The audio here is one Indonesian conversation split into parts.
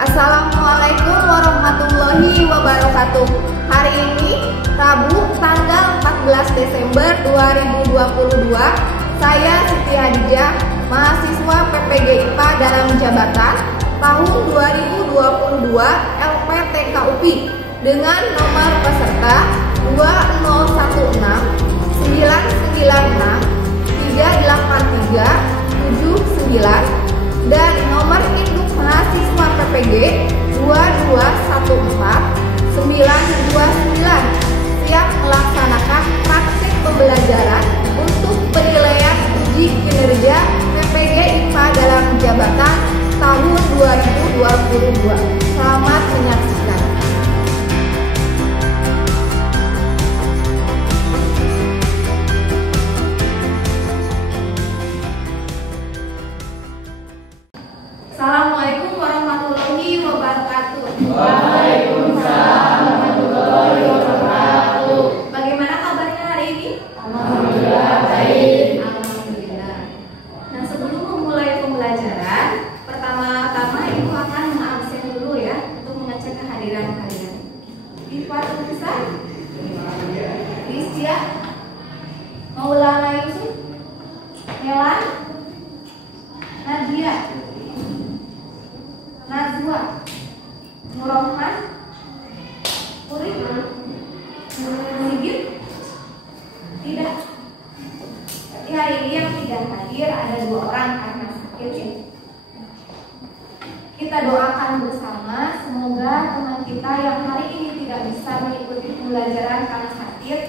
Assalamualaikum warahmatullahi wabarakatuh. Hari ini Rabu tanggal 14 Desember 2022, saya Siti Hadijah, mahasiswa PPG IPA dalam jabatan tahun 2022 LPTK UPI dengan nomor peserta 2016 996 383 79 dan nomor induk mahasiswa PPG 2214 929 siap melaksanakan praktik pembelajaran untuk penilaian uji kinerja PPG IPA dalam jabatan tahun 2022. Selamat menyaksikan. Assalamualaikum warahmatullahi wabarakatuh. Waalaikumsalam warahmatullahi wabarakatuh. Bagaimana kabarnya hari ini? Alhamdulillah baik. Alhamdulillah. Nah, sebelum memulai pembelajaran, pertama-tama Ibu akan mengabsen dulu ya untuk mengecek kehadiran kalian. Ibu Tulisan, Rizia, Maulana Yusuf, Melan, Nadia, Nazwa, Nurrohman, Puri, Sigit, tidak. Tapi hari ini yang tidak hadir ada 2 orang karena sakit ya. Kita doakan bersama semoga teman kita yang hari ini tidak bisa mengikuti pembelajaran karena sakit,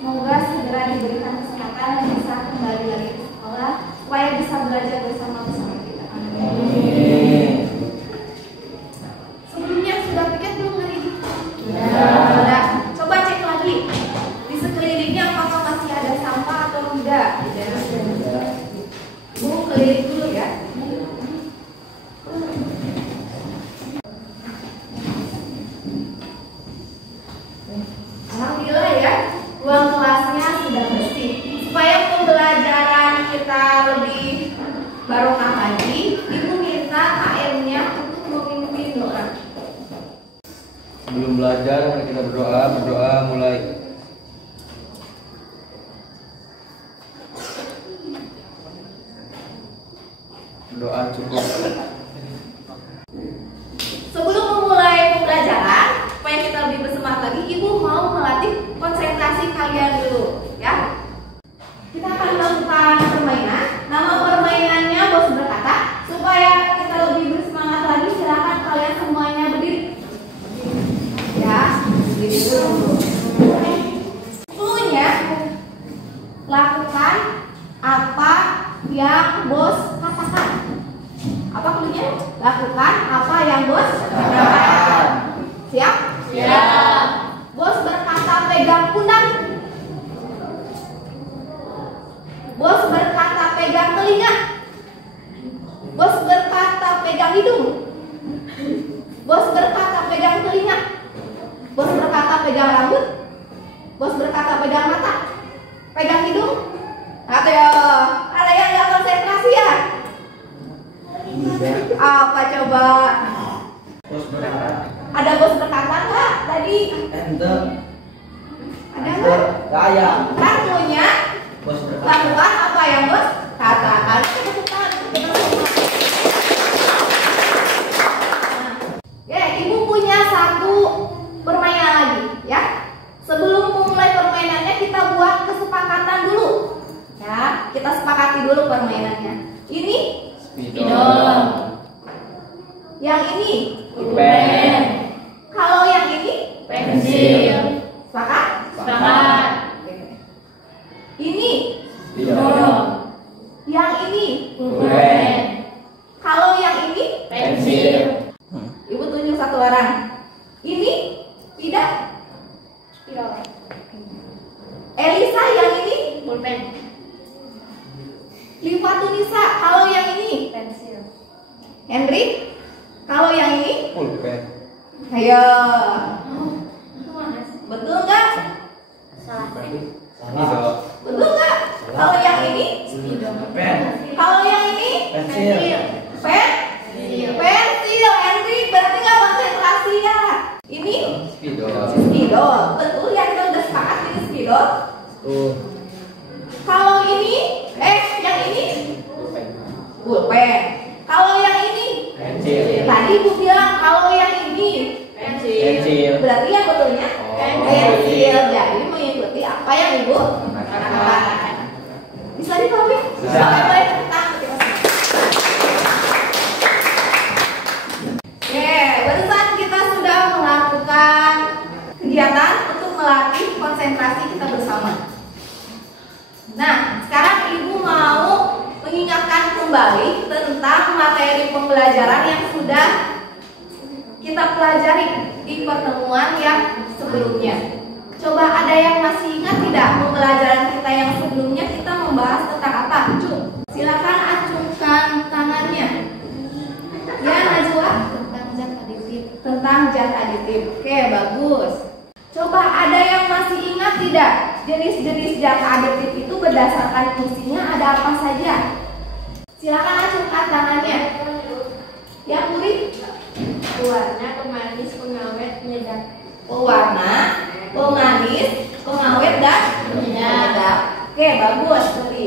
semoga segera diberikan kesehatan dan bisa kembali lagi ke sekolah supaya bisa belajar bersama kita. Amin. Sebelumnya sudah pikir belum hari ini? Sudah. Coba cek lagi di sekelilingnya apakah masih ada sampah atau tidak. Bu keliling dulu ya. Alhamdulillah ya, ruang kelasnya sudah bersih. Supaya pembelajaran kita lebih barokah lagi, Ibu minta AM-nya untuk memimpin doa. Sebelum belajar mari kita berdoa mulai. Doa cukup. Sebelum memulai pembelajaran, supaya kita lebih bersemangat lagi, Ibu mau melatih konsentrasi kalian dulu, ya. Kita akan melakukan permainan. Nama permainannya Bos Berkata. Supaya kita lebih bersemangat lagi, silakan kalian semuanya berdiri. Ya, berdiri dulu. Cluenya, lakukan apa yang Bos katakan. Apa cluenya? Lakukan apa yang Bos katakan. Siap? Siap. Bos berkata pegang pundak. Bos berkata pegang telinga. Bos berkata pegang hidung. Bos berkata pegang telinga. Bos berkata pegang rambut. Bos berkata pegang mata. Pegang hidung. Ada yang nggak konsentrasi ya? Apa coba? Bos berkata. Ada bos berkata nggak tadi? Enter. Ada nggak? Raya. Lakunya Bos berkata. lakukan apa yang bos katakan. Ya, Ibu punya satu permainan lagi ya. Sebelum memulai permainannya kita buat kesepakatan dulu. Ya, kita sepakati dulu permainannya. Ini Spidol. yang ini. Pen. Kalau yang ini Pensil. sepakat? Sepakat. Oke. Ini Spidol. yang ini. Pulpen. Kalau yang ini Pensil. Ibu tunjuk satu orang. Ini tidak. Elisa yang ini. Pulpen. Livatunisa. Kalau yang ini. Pensil. Henry. Kalau yang ini. Pulpen. Ayo. Mas. Betul nggak? Salah. Spidol. Betul nggak? Kalau yang ini. Pen. Kalau yang ini. Pensil. Pen. Pensil. Henry berarti Kalau ini, yang ini pulpen. Kalau yang ini, Pensil. tadi Ibu bilang kalau yang ini Pensil. berarti yang betulnya pensil. Jadi mengikuti apa yang Ibu katakan. Bisa dipahami? Bisa. Baik, Oke, barusan kita sudah melakukan kegiatan untuk melatih konsentrasi kita bersama. Nah, sekarang Ibu mau mengingatkan kembali tentang materi pembelajaran yang sudah kita pelajari di pertemuan yang sebelumnya. Coba ada yang masih ingat tidak pembelajaran kita yang sebelumnya kita membahas tentang apa? Silakan acungkan tangannya. Ya, Najwa? Tentang zat aditif. Tentang zat aditif. Oke, bagus. Coba ada yang masih ingat tidak jenis-jenis zat aditif itu berdasarkan fungsinya ada apa saja? Silakan acungkan tangannya. Yang Puri? Pewarna, pemanis, pengawet, penyedap. Pewarna, pemanis, pengawet dan penyedap. Oke, bagus Puri.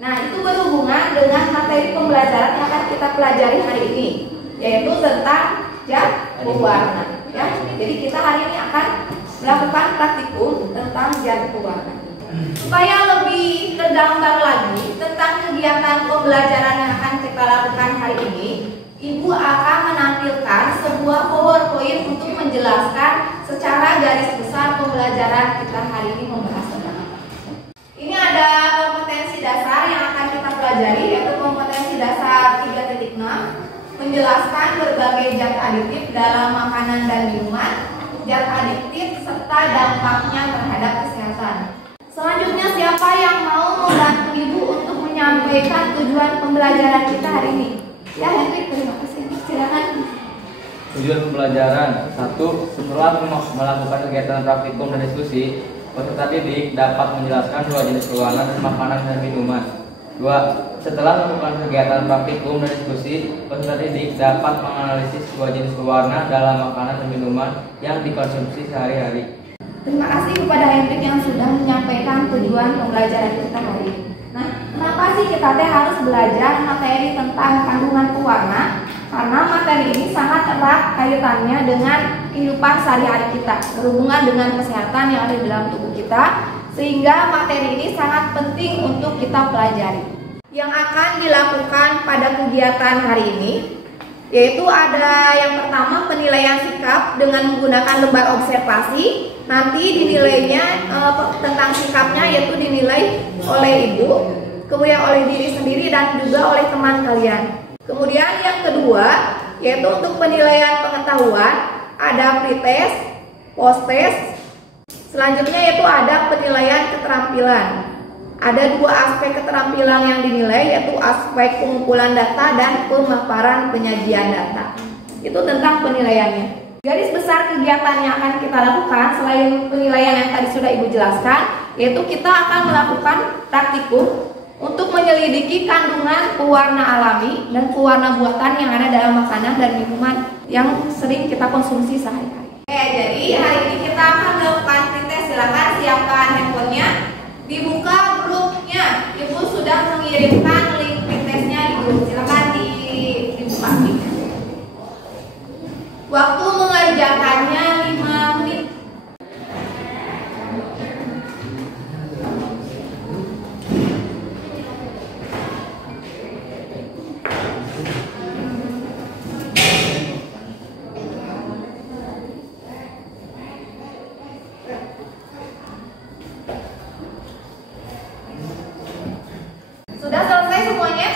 Nah, itu berhubungan dengan materi pembelajaran yang akan kita pelajari hari ini, yaitu tentang zat pewarna. Ya, jadi kita hari ini akan melakukan praktikum tentang zat pewarna. Supaya lebih tergambar lagi tentang kegiatan pembelajaran yang akan kita lakukan hari ini, Ibu akan menampilkan sebuah PowerPoint untuk menjelaskan secara garis besar pembelajaran kita hari ini membahas tentang apa. Ini ada kompetensi dasar yang akan kita pelajari, yaitu kompetensi dasar 3.6, menjelaskan berbagai zat aditif dalam makanan dan minuman, zat aditif serta dampaknya terhadap kesehatan. Selanjutnya, siapa yang mau membantu Ibu untuk menyampaikan tujuan pembelajaran kita hari ini? Ya, Hendrik, terima kasih. Silakan. Tujuan pembelajaran 1. Setelah melakukan kegiatan praktikum dan diskusi, peserta didik dapat menjelaskan dua jenis pewarna dan makanan dan minuman. 2. Setelah melakukan kegiatan praktikum dan diskusi, peserta didik dapat menganalisis dua jenis pewarna dalam makanan dan minuman yang dikonsumsi sehari-hari. Terima kasih kepada Hendrik yang sudah menyampaikan tujuan pembelajaran kita hari ini. Nah, kenapa sih kita harus belajar materi tentang kandungan pewarna? Karena materi ini sangat erat kaitannya dengan kehidupan sehari-hari kita, berhubungan dengan kesehatan yang ada di dalam tubuh kita, sehingga materi ini sangat penting untuk kita pelajari. Yang akan dilakukan pada kegiatan hari ini, yaitu ada yang pertama penilaian sikap dengan menggunakan lembar observasi. Nanti dinilainya tentang sikapnya yaitu dinilai oleh Ibu, kemudian oleh diri sendiri dan juga oleh teman kalian. Kemudian yang kedua yaitu untuk penilaian pengetahuan, ada pretest, posttest. Selanjutnya yaitu ada penilaian keterampilan. Ada dua aspek keterampilan yang dinilai, yaitu aspek pengumpulan data dan pemaparan penyajian data. Itu tentang penilaiannya. Garis besar kegiatan yang akan kita lakukan selain penilaian yang tadi sudah Ibu jelaskan, yaitu kita akan melakukan praktikum untuk menyelidiki kandungan pewarna alami dan pewarna buatan yang ada dalam makanan dan minuman yang sering kita konsumsi sehari-hari. Oke, jadi hari ini kita akan melakukan pretest. Silakan siapkan handphonenya, dibuka grupnya. Ibu sudah mengirimkan link pretestnya di grup. Silakan dibuka linknya. Waktu mengerjakannya 5 menit. Sudah selesai semuanya?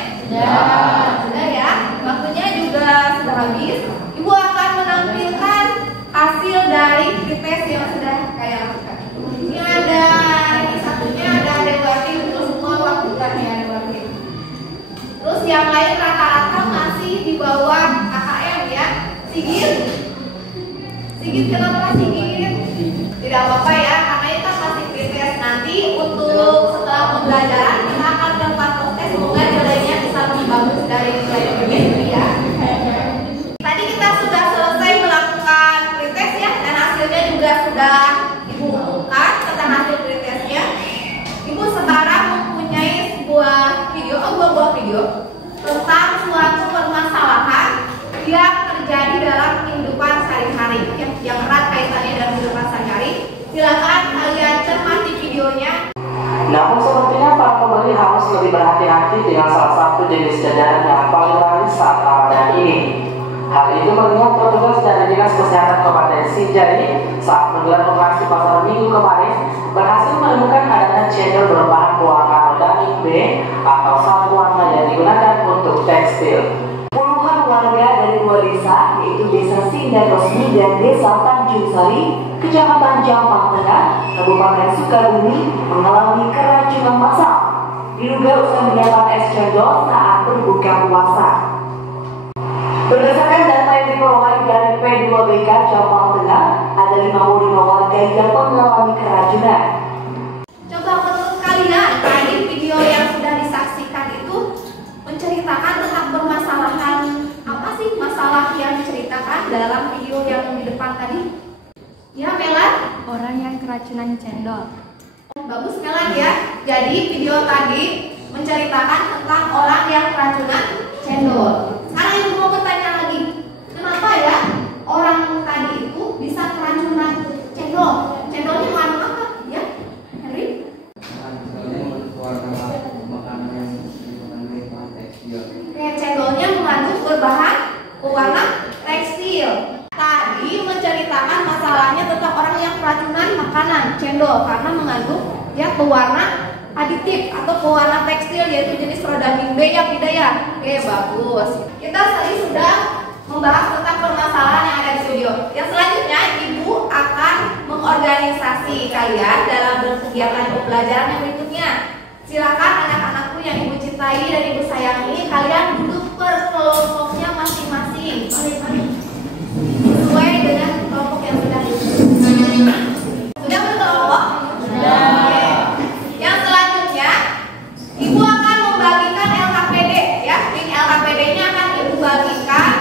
Sudah ya. Waktunya juga sudah habis. Ibu akan menampilkan hasil dari pretest yang sudah saya lakukan. Ini ada, ini satunya ada debating, terus semua waktunya ada debating. Terus yang lain rata-rata masih di bawah KKM ya. Sigit kenapa Sigit? Tidak apa-apa ya, karena itu kan masih pretest. Nanti untuk setelah pembelajaran kita akan melakukan proses, semoga nilainya bisa lebih bagus dari nilai ini ya. Tadi kita sudah selesai melakukan pretest ya, dan hasilnya juga sudah Ibu umumkan tentang hasil pretestnya. terjadi dalam kehidupan sehari-hari yang erat kaitannya dalam kehidupan sehari-hari. Silakan kalian cermati videonya. Namun sepertinya para pembeli harus lebih berhati-hati dengan salah satu jenis jajanan yang paling laris saat Ramadan ini. Hal itu mengingat petugas dari Dinas Kesehatan Kabupaten Sinjai saat menggelar operasi pasar minggu kemarin berhasil menemukan adanya cendol berbahan pewarna organik B atau satu warna yang digunakan untuk tekstil. Puluhan warga dari dua desa, yaitu Desa Sindar Rosmi dan Desa Tanjung Sari, Kecamatan Jampang Tengah, Kabupaten Sukabumi, mengalami keracunan massal. Diduga usai menyantap es cendol saat berbuka puasa. Berdasarkan data yang diperoleh dari P2BK Jampang Tengah, ada 55 warga yang mengalami keracunan. Coba menurut kalian, tadi video yang sudah disaksikan itu menceritakan tentang permasalahan apa sih masalah yang diceritakan dalam video yang di depan tadi? Ya, Melan? Orang yang keracunan cendol. Bagus, Melan ya. Jadi video tadi menceritakan tentang orang yang keracunan cendol. Sekarang ibu mau bertanya lagi, kenapa ya orang tadi itu bisa keracunan cendol? Cendolnya mengandung apa? Ya, Henry? Cendolnya mengandung berbahan pewarna tekstil. Tadi menceritakan masalahnya tentang orang yang keracunan makanan cendol karena mengandung ya pewarna aditif atau pewarna tekstil yaitu jenis rhodanine B yang tidak ya. Oke, bagus. Kita tadi sudah membahas tentang permasalahan yang ada di studio. Yang selanjutnya ibu akan mengorganisasi kalian dalam berkegiatan pembelajaran yang berikutnya. Silakan anak-anakku yang ibu cintai dan ibu sayangi, kalian duduk per kelompoknya masing-masing sesuai dengan kelompok yang sudah ditentukan. Sudah berkelompok? Sudah. Yang selanjutnya ibu akan membagikan LKPD ya. Link LKPD-nya akan ibu bagikan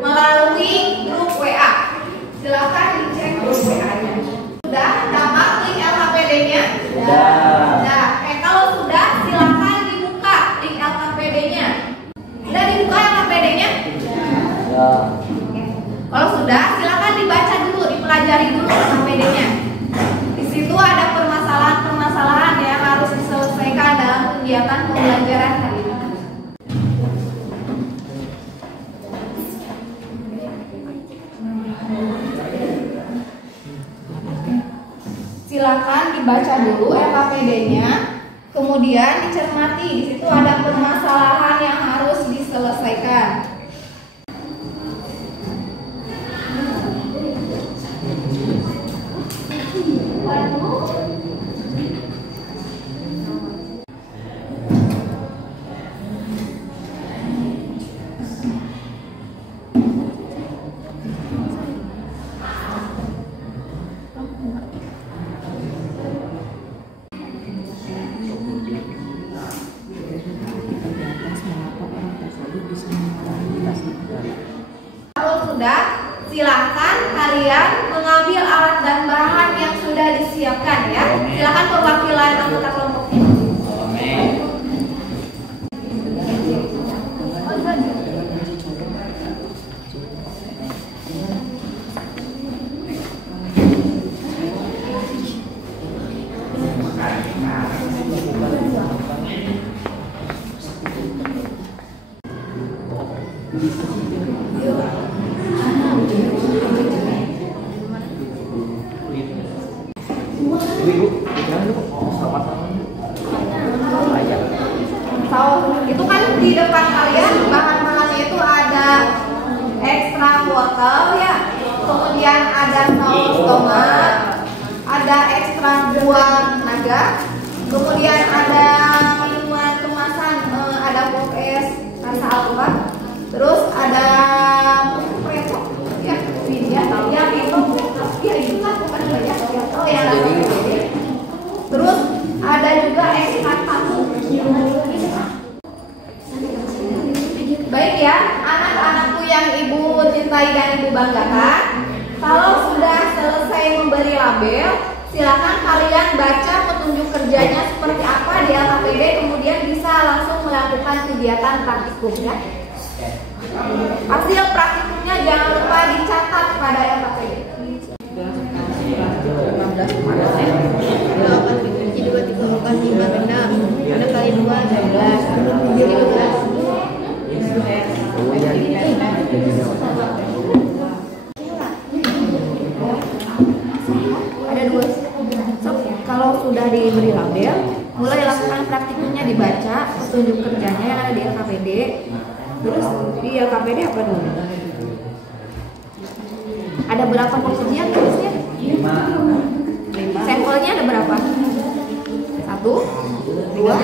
melalui grup WA. Silakan dicek grup WA-nya. Sudah dapat link LKPD-nya? Sudah. Nah, kalau sudah silakan dibuka link LKPD-nya. Sudah dibuka LKPD-nya? Sudah. Kalau sudah, silakan dibaca dulu, dipelajari dulu LKPD-nya. Di situ ada permasalahan-permasalahan yang harus diselesaikan dalam kegiatan pembelajaran hari ini. Silakan dibaca dulu LKPD-nya, kemudian dicermati. Di situ ada permasalahan yang harus diselesaikan. Silahkan kalian mengambil alat dan bahan yang sudah disiapkan ya. Silakan perwakilan anggota kelompoknya. Itu kan di depan kalian bahan-bahannya itu ada ekstra wortel ya, kemudian ada saus tomat, ada ekstra buah naga, kemudian ada minuman kemasan, ada pop es rasa alpukat, terus ada preto ya, ya itu ya itu lah bukan banyak oh ya. Terus ada juga ekstrak tahu. Baik ya, anak-anakku yang ibu cintai dan ibu banggakan, kalau sudah selesai memberi label, silakan kalian baca petunjuk kerjanya seperti apa di LKPD, kemudian bisa langsung melakukan kegiatan praktikum ya. Hasil praktikumnya jangan lupa dicatat pada LKPD. 6 kali 2 12. Ada 2. So, kalau sudah diberi label, mulai lakukan praktikumnya, dibaca petunjuk kerjanya yang ada di LKPD. Terus di LKPD apa dulu? Ada berapa pengujian tulisnya? 5. Sampelnya ada berapa? 1, 2,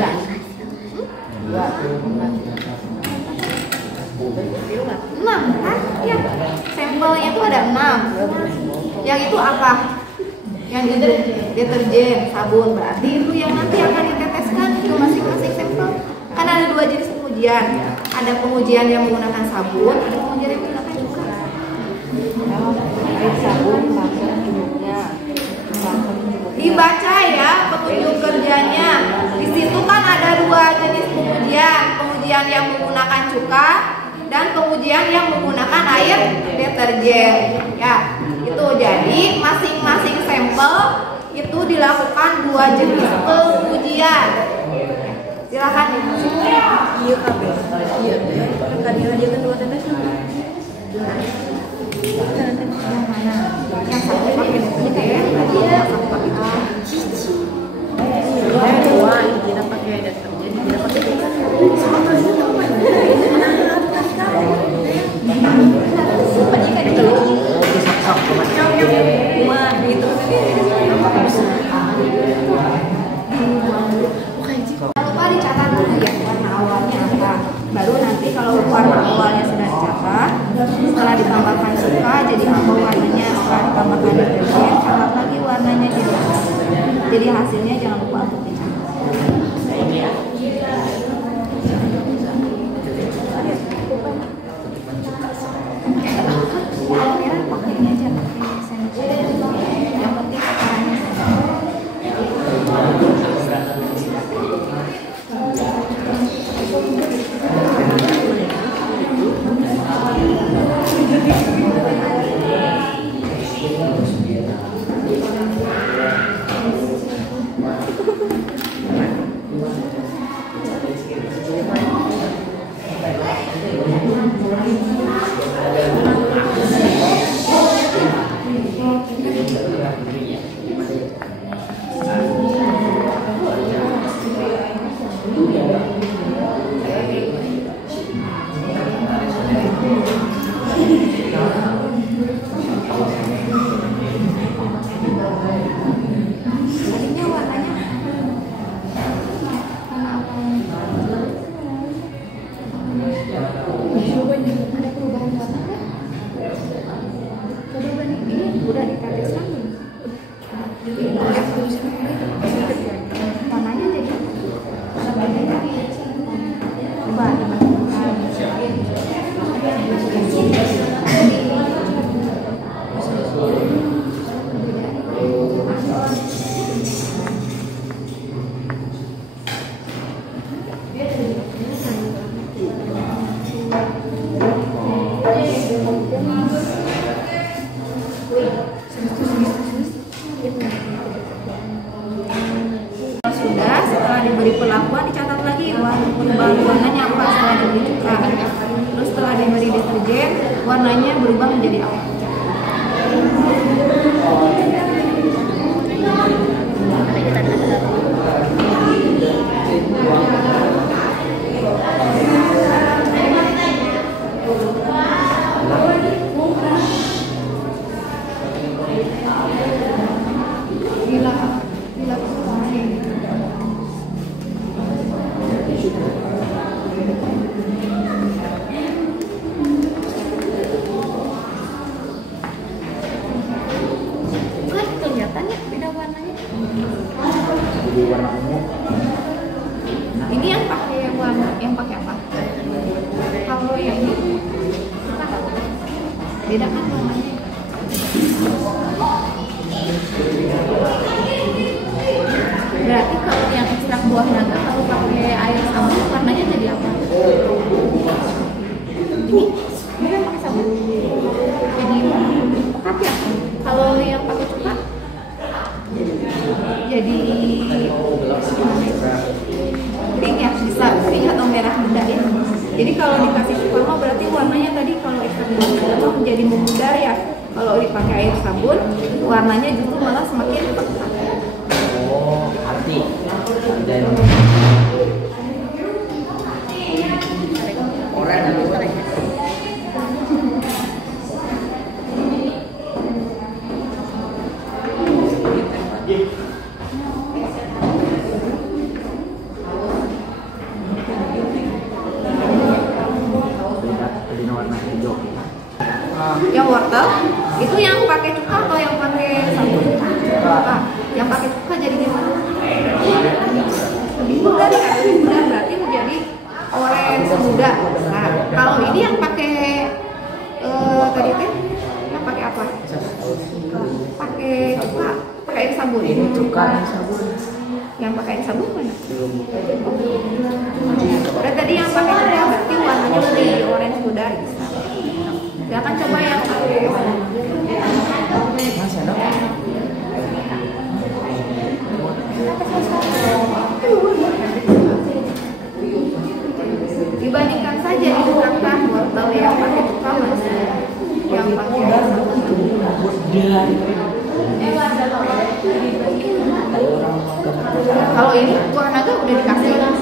6 kan? Ya. Sampelnya tuh ada 6. Yang itu apa? Yang itu deterjen, sabun. Berarti itu yang nanti akan diteteskan ke masing-masing sampel. Kan ada 2 jenis pengujian. Ada pengujian yang menggunakan sabun, ada pengujian yang menggunakan cuka. Dibaca ya petunjuk kerjanya. Di situ kan ada 2 jenis pengujian, pengujian yang menggunakan cuka dan pengujian yang menggunakan air deterjen. Ya, itu jadi masing-masing sampel itu dilakukan 2 jenis pengujian. Silakan. Iya KB. Iya. Tadi aja kan 2 tetes. Yang mana? Yang satu pakai deterjen, yang satu pakai cuka. Dua, kita pakai deterjen, kita pakai cuka. Lupa dicatat dulu ya warna awalnya apa. Baru nanti kalau warna awalnya sudah dicatat, setelah ditambahkan cuka jadi apa warnanya, setelah ditambahkan deterjen catat lagi warnanya jadi apa. Jadi hasilnya jangan lupa untuk dicatat. Pakai ini aja, pakai sensor. Yang penting pakai tadinya warnanya ada perubahan warna kan? Perubahan ini udah diteteskan belum? Warnanya jadi coba sudah, setelah diberi perlakuan dicatat lagi perubahan warnanya apa setelah diberi cuka. Terus setelah diberi deterjen warnanya berubah menjadi apa? Kan kelihatan ya beda warnanya. Ini yang pakai warna, yang pakai apa? Kalau yang ini beda kan warnanya. Berarti kalau yang ekstrak buah naga kalau pakai air sabun warnanya jadi apa? Ini pakai sabun. kalau yang pakai cuka jadi pink ya, bisa pink atau merah muda ya. Jadi kalau dikasih cuka mah berarti warnanya tadi kalau ikan muda menjadi memudar ya. Kalau dipakai air sabun warnanya justru malah semakin pekat. Oh, arti. Dan yang wortel itu yang pakai cuka atau yang pakai sabun? Cuka. Yang pakai cuka jadi gimana? Lebih muda ya, lebih muda berarti menjadi orange muda. Nah, kalau ini yang pakai tadi teh yang pakai apa? Pakai cuka, pakai air sabun. Ini cuka yang sabun. Yang pakai air sabun mana? Berarti tadi yang pakai cuka berarti warnanya lebih orange muda. Silakan coba yang pakai Mas enak. dibandingkan saja didekatkan wortel yang pakai cuka masih yang pakai kalau ini buah naga udah dikasih udah.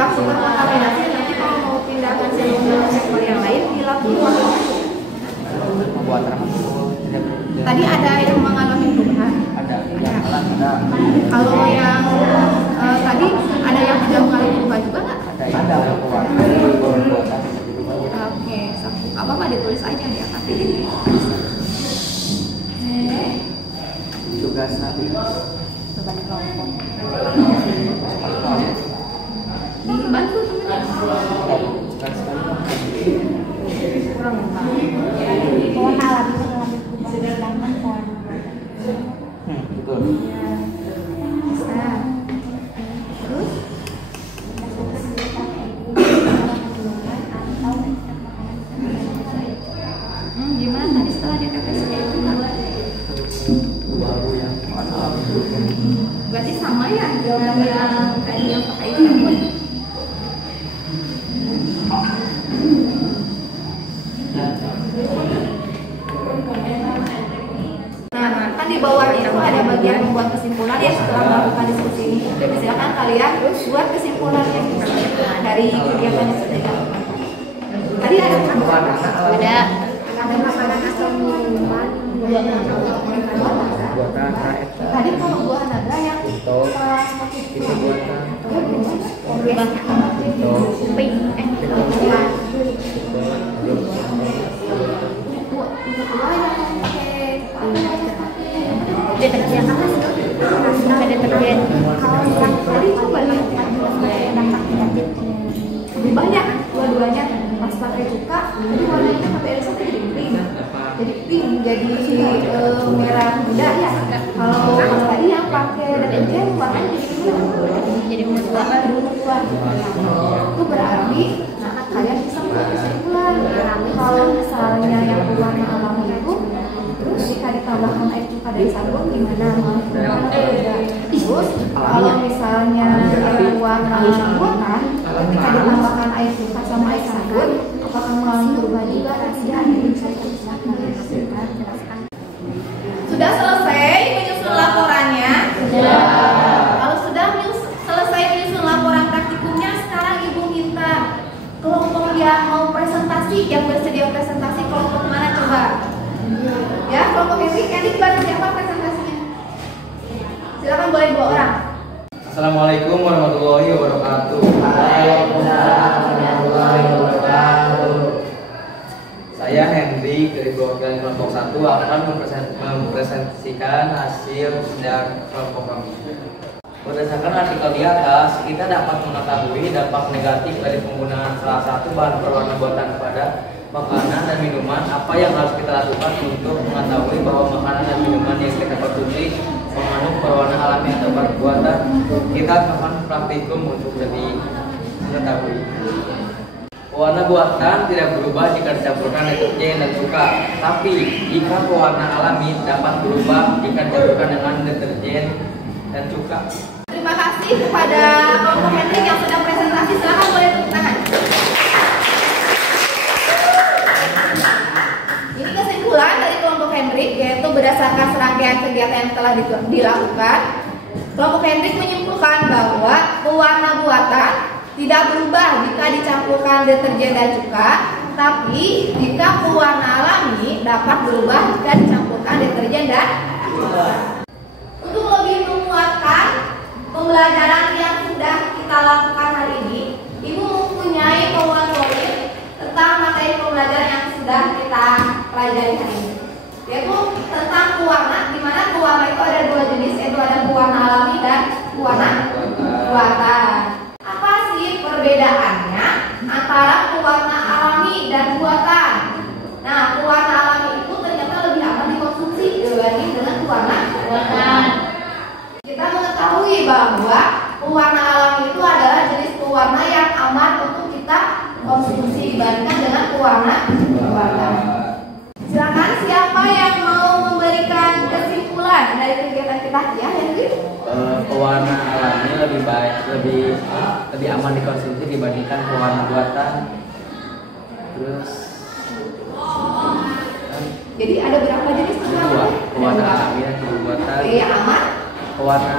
Kalau kontaminasi nanti kalau mau pindahkan ke sektor yang lain dilakukan. Tadi ada yang mengalami perubahan. ada yang ada Kalau yang tadi ada yang tidak mengalami perubahan juga nggak? ada warna buatan. Oke, apa ditulis aja ya tapi Tugas nabi. dibantu kurang Betul. bisa. Terus gimana tadi setelah ditetes kayak itu Baru yang berarti sama ya dengan yang tadi yang pakai sabun. Nah, kan di bawah itu ada bagian membuat kesimpulan ya setelah melakukan diskusi ini. Silakan kalian buat kesimpulannya dari kegiatan yang sudah dilakukan. Tadi ada makanan atau minuman buatan rakyat. tadi kalau buah naga yang seperti Itu buatan deterjen apa sih? Deterjen. Kalau yang tadi coba lihat lebih banyak dua-duanya pas pakai cuka ini warnanya pakai air sabun jadi pink jadi merah muda ya. Kalau tadi yang pakai deterjen warnanya jadi ungu tua. Itu berarti kalian bisa membuat kesimpulan kalau misalnya yang berwarna alami itu terus jika ditambahkan air cuka dan sabun gimana? Terus kalau misalnya yang warna buatan jika ditambahkan air cuka sama air sabun apakah mengalami perubahan juga? Tidak. Sudah selesai menyusun laporannya? Sudah. Kalau sudah selesai menyusun laporan praktikumnya, sekarang ibu minta kelompok yang mau presentasi, yang bersedia presentasi kelompok mana coba? Ya, kelompok Edik bantu siapa presentasinya? Silakan boleh 2 orang. Assalamualaikum warahmatullahi wabarakatuh. Waalaikumsalam warahmatullahi wabarakatuh. Saya Henry dari perwakilan kelompok 1 akan mempresentasikan hasil sidang kelompok kami. Berdasarkan artikel di atas, kita dapat mengetahui dampak negatif dari penggunaan salah satu bahan berwarna buatan pada makanan dan minuman. Apa yang harus kita lakukan untuk mengetahui bahwa makanan dan minuman yang kita konsumsi mengandung berwarna alami atau berbuatan? Kita akan praktikum untuk lebih mengetahui. Pewarna buatan tidak berubah jika dicampurkan deterjen dan cuka, tapi jika pewarna alami dapat berubah jika dicampurkan dengan deterjen dan cuka. Terima kasih kepada kelompok Hendrik yang sudah presentasi. Silakan boleh tepuk tangan. Ini kesimpulan dari kelompok Hendrik, yaitu berdasarkan serangkaian kegiatan yang telah dilakukan. Kelompok Hendrik menyimpulkan bahwa pewarna buatan tidak berubah jika dicampurkan deterjen dan cuka, tapi jika pewarna alami dapat berubah jika dicampurkan deterjen dan cuka. Untuk lebih menguatkan pembelajaran yang sudah kita lakukan hari ini, Ibu mempunyai PowerPoint tentang materi pembelajaran yang sudah kita pelajari hari ini, yaitu tentang pewarna, di mana pewarna itu ada dua jenis, yaitu ada pewarna alami dan pewarna buatan. Apa sih perbedaannya antara pewarna alami dan buatan? Nah, pewarna alami itu ternyata lebih aman dikonsumsi dibanding dengan pewarna buatan. Kita mengetahui bahwa pewarna alami itu adalah jenis pewarna yang aman untuk kita konsumsi dibandingkan dengan pewarna buatan. Silakan siapa yang mau memberikan kesimpulan dari kegiatan kita ya, Henry? Pewarna alami lebih aman dikonsumsi dibandingkan pewarna buatan. Terus jadi ada berapa jenis dua, pewarna alami dan buatan. Yang aman? Pewarna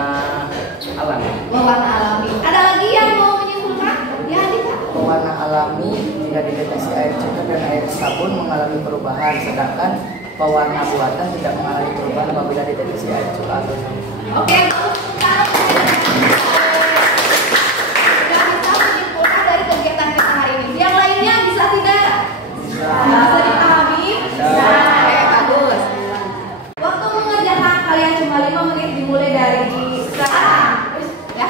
alami. Pewarna alami. Ada lagi yang mau menyimpulkan? Ya, Andika. Pewarna alami tidak dideteksi air cuka dan air sabun mengalami perubahan, sedangkan pewarna buatan tidak mengalami perubahan apabila dideteksi air cuka atau sabun. Oke, sudah bisa menyimpulkan dari kegiatan kita hari ini. Yang lainnya bisa tidak? Bisa dipahami? Oke, bagus. Waktu mengerjakan kalian cuma 5 menit, dimulai dari sekarang. Ya.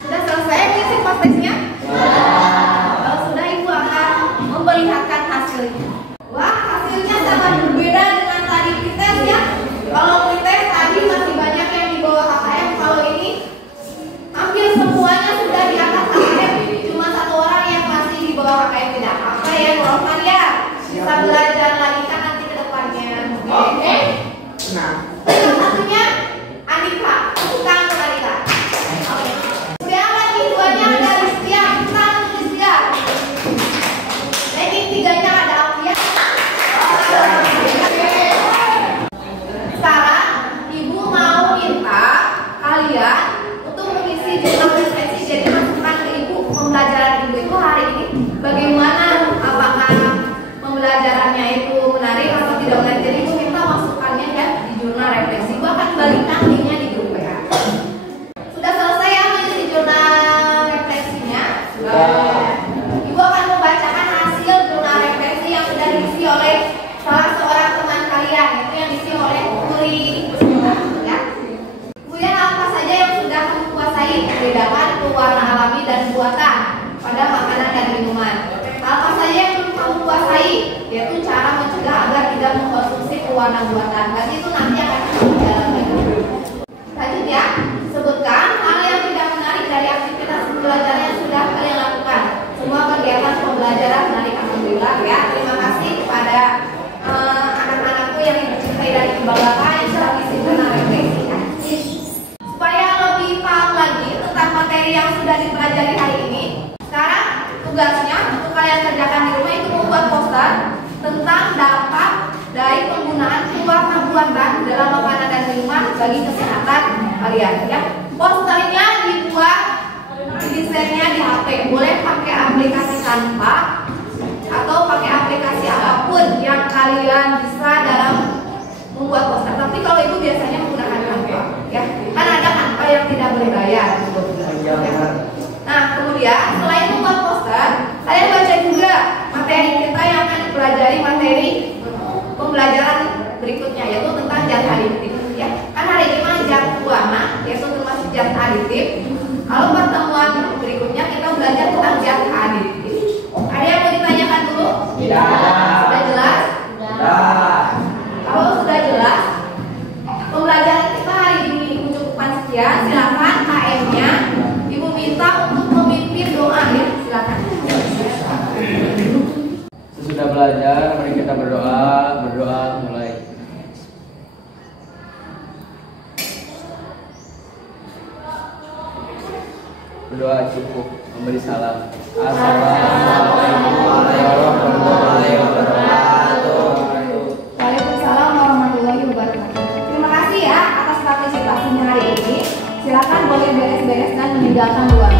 Sudah selesai mengisi prosesnya? Kalau sudah, Ibu akan memperlihatkan hasilnya. Wah, hasilnya sangat berbeda dengan tadi pretest ya. Kalau pretest tadi masih banyak yang di bawah KKM, kalau ini hampir semuanya sudah di atas KKM. Cuma satu orang yang masih di bawah KKM tidak apa ya, Rohman ya. Bisa belajar lagi kan nanti ke depannya. Oke. Nah, yang satunya Andika, bukan Andika. Oke. Kemudian lagi duanya ada Rizkia, bukan Rizkia. Ranking 3-nya ada Alfia. Sekarang Ibu mau minta kalian untuk mengisi jurnal refleksi. Jadi masukkan ke Ibu pembelajaran Ibu itu hari ini bagaimana, apakah pembelajarannya itu menarik atau tidak menarik. Jadi Ibu minta masukkannya ya di jurnal refleksi. Ibu akan bagikan linknya di grup WA. Sudah selesai ya mengisi jurnal refleksinya? Ibu akan membacakan hasil jurnal refleksi yang sudah diisi oleh salah seorang teman kalian, yaitu yang diisi oleh Puri. Ya. Kemudian apa saja yang sudah kamu kuasai? Membedakan pewarna alami dan buatan pada makanan dan minuman. Apa saja yang belum kamu kuasai? Yaitu cara mencegah agar tidak mengkonsumsi pewarna buatan. Berarti itu nanti akan kita dalami. Lanjut ya. Sebutkan hal yang tidak menarik dari aktivitas pembelajaran yang sudah kalian lakukan. Semua kegiatan pembelajaran menarik, alhamdulillah ya. Terima kasih kepada anak-anakku yang dicintai dan dibanggakan yang sudah mengisi jurnal refleksi ya. Supaya lebih paham lagi tentang materi yang sudah dipelajari hari ini, sekarang tugasnya untuk kalian kerjakan di rumah itu membuat poster tentang dampak dari penggunaan pewarna buatan dalam makanan dan minuman bagi kesehatan kalian ya. Posternya dibuat, desainnya di HP, boleh pakai aplikasi Canva atau pakai aplikasi apapun yang kalian bisa dalam membuat poster. Tapi kalau Ibu biasanya menggunakan Canva ya, kan ada Canva yang tidak berbayar. Nah, kemudian selain membuat poster, kalian baca juga materi kita yang akan dipelajari, materi pembelajaran berikutnya, yaitu tentang zat aditif ya. Kan hari ini mah zat pewarna, yaitu termasuk zat aditif. Kalau pertemuan berikutnya kita belajar tentang zat adit. Ada yang mau ditanyakan dulu? Sudah jelas? Kalau sudah jelas, pembelajaran kita hari ini Ibu cukupkan sekian. Silakan KM-nya Ibu minta untuk memimpin doa ya. Silakan. Sesudah belajar, mari kita berdoa. Berdoa mulai. Berdoa cukup, memberi salam. Assalamualaikum warahmatullahi wabarakatuh. Waalaikumsalam warahmatullahi wabarakatuh. Terima kasih ya atas partisipasinya hari ini. Silakan boleh beres-beres dan meninggalkan ruangan.